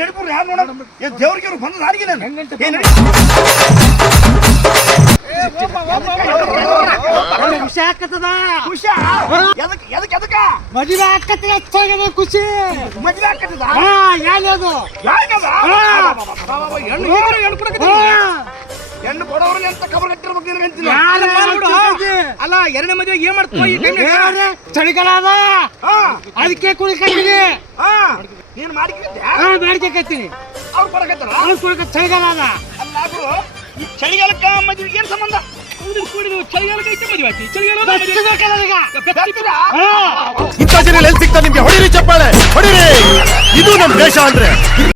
ನಡಿಪುರ ಯಾರು ನೋಡ ದೇವ್ರಿಗೆ ಅವ್ರು ಬಂದ ನಾಡಿಗೆ ನಾನು ಖುಷಿ ಆಕತ್ತದ ಖುಷಿ ಎದಕ್ಕ ಮದುವೆ ಆಕತ್ತಿಗೆ ಹೆಚ್ಚಾಗದ ಖುಷಿ ಮದ್ವೆ ಆಕತ್ತದ ಯಾವ್ದು ಹೆಣ್ಣು ಕೊಡೋರ್ಲಿ ಅಂತ ಖಬರ್ ಕಟ್ಟಿರ್ಬೇಕು ನಿನಗಂತೀನಿ ಅಲ್ಲ ಎರಡನೇ ಮದುವೆ ಏನ್ ಮಾಡ್ತೀವಿ ಚಳಿಗಾಲ ಅದ ಅದಕ್ಕೆ ಕುಡಿಕತ್ತೀನಿ ನೀನು ಮಾಡಿಕಿದ್ದೆ ಮಾಡ್ಕತ್ತೀನಿ ಅವ್ರು ಕೊಡಕತ್ತಾರ ಕುಡಿಕ ಚಳಿಗಾಲ ಅದ ಅಲ್ಲ ಈ ಚಳಿಗಾಲಕ್ಕ ಮದುವೆಗೆ ಏನ್ ಸಂಬಂಧ ಚಳಿಗಾಲಕ್ಕೆ ಐತೆ ಮದುವೆ ಆಯ್ತು ಚಳಿಗಾಲ ಇಂಥ ಜನ ಎಲ್ಲಿ ಸಿಗ್ತಾರೆ ನಿಮ್ಗೆ? ಹೊಡಿರಿ ಚಪ್ಪಾಳೆ ಹೊಡಿರಿ, ಇದು ನಮ್ ದೇಶ ಅಂದ್ರೆ.